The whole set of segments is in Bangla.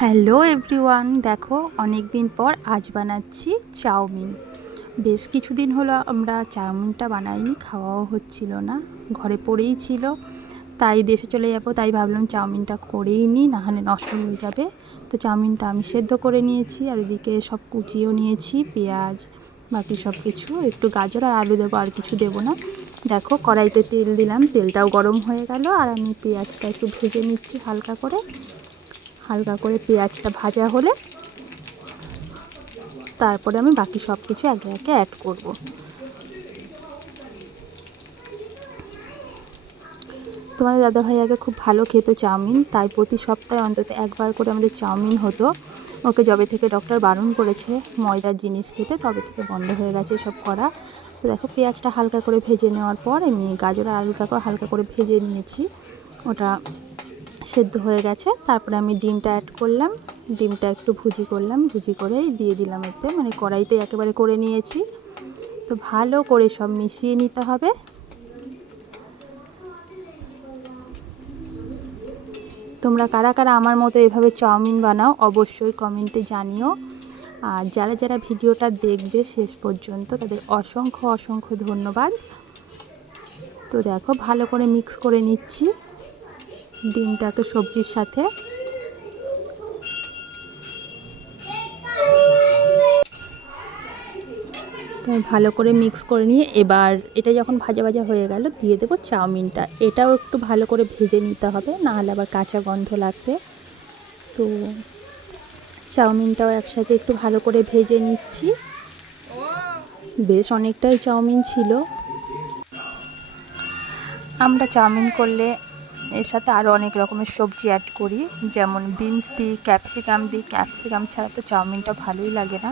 হ্যালো এভরিওয়ান, দেখো অনেক দিন পর আজ বানাচ্ছি চাউমিন। বেশ কিছুদিন হলো আমরা চাউমিনটা বানাইনি, খাওয়াও হচ্ছিল না, ঘরে পড়েই ছিল। তাই দেশে চলে যাব, তাই ভাবলাম চাউমিনটা করেই নিই, নাহলে নষ্ট হয়ে যাবে। তো চাউমিনটা আমি সেদ্ধ করে নিয়েছি, আর এদিকে সব কুচিয়েও নিয়েছি, পেঁয়াজ, বাকি সব কিছু, একটু গাজর আর আলু দেবো, আর কিছু দেবো না। দেখো কড়াইতে তেল দিলাম, তেলটাও গরম হয়ে গেল, আর আমি পেঁয়াজটা একটু ভেজে নিচ্ছি হালকা করে। হালকা করে পেঁয়াজটা ভাজা হলে তারপরে আমি বাকি সব কিছু একে একে অ্যাড করব। তোমাদের দাদাভাই আগে খুব ভালো খেত চাউমিন, তাই প্রতি সপ্তাহে অন্তত একবার করে আমাদের চাউমিন হতো। ওকে যবে থেকে ডক্টর বারণ করেছে ময়দার জিনিস খেতে, তবে থেকে বন্ধ হয়ে গেছে সব করা। তো দেখো পেঁয়াজটা হালকা করে ভেজে নেওয়ার পর এমনি গাজর আলুটাকেও হালকা করে ভেজে নিয়েছি। ওটা সেদ্ধ হয়ে গেছে। তারপরে আমি ডিমটা অ্যাড করলাম। ডিমটা একটু ভুজি করলাম। ভুজি করেই দিয়ে দিলাম এতে। মানে কড়াইতে একেবারে করে নিয়েছি। তো ভালো করে সব মিশিয়ে নিতে হবে। তোমরা কারা কারা আমার মতো এভাবে চাউমিন বানাও, অবশ্যই কমেন্টে জানিও। আর যারা যারা ভিডিওটা দেখবে শেষ পর্যন্ত, তাদের অসংখ্য অসংখ্য ধন্যবাদ। তো দেখো, ভালো করে মিক্স করে নিচ্ছি। ডিমটাকে সবজির সাথে। ভালো করে মিক্স করে নিয়ে এবার এটা যখন ভাজা ভাজা হয়ে গেল দিয়ে দেবো চাউমিনটা। এটাও একটু ভালো করে ভেজে নিতে হবে, নাহলে আবার কাঁচা গন্ধ লাগবে। তো চাউমিনটাও একসাথে একটু ভালো করে ভেজে নিচ্ছি। বেশ অনেকটাই চাউমিন ছিল। আমরা চাউমিন করলে এর সাথে আরও অনেক রকমের সবজি অ্যাড করি, যেমন বিনস দিই ক্যাপসিকাম দিই ক্যাপসিকাম ছাড়া তো চাউমিনটা ভালোই লাগে না।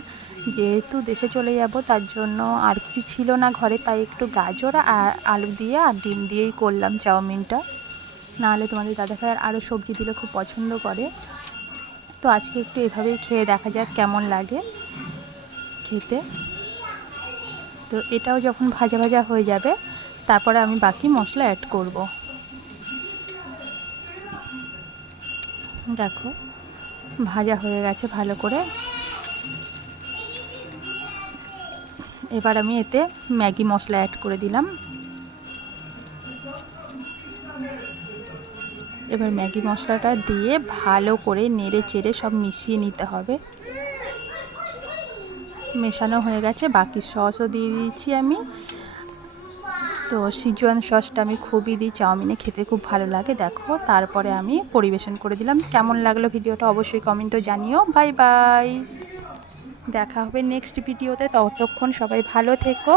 যেহেতু দেশে চলে যাব, তার জন্য আর কিছু ছিল না ঘরে, তাই একটু গাজর আর আলু দিয়ে আর ডিম দিয়েই করলাম চাউমিনটা। নাহলে তোমাদের দাদা ভাইয়ের আরও সবজি দিলে খুব পছন্দ করে। তো আজকে একটু এভাবেই খেয়ে দেখা যাক কেমন লাগে খেতে। তো এটাও যখন ভাজা ভাজা হয়ে যাবে, তারপরে আমি বাকি মশলা অ্যাড করব। দেখো, ভাজা হয়ে গেছে ভালো করে। এবার আমি এতে ম্যাগি মশলা অ্যাড করে দিলাম। এবার ম্যাগি মশলাটা দিয়ে ভালো করে নেড়ে চেড়ে সব মিশিয়ে নিতে হবে। মেশানো হয়ে গেছে, বাকি সসও দিয়ে দিয়েছি আমি। তো সিজুয়ান সসটা আমি খুবই দিই, চাউমিনে খেতে খুব ভালো লাগে। দেখো, তারপরে আমি পরিবেশন করে দিলাম। কেমন লাগল ভিডিওটা অবশ্যই কমেন্টও জানিও। বাই বাই দেখা হবে নেক্সট ভিডিওতে ততক্ষণ সবাই ভালো থেকো।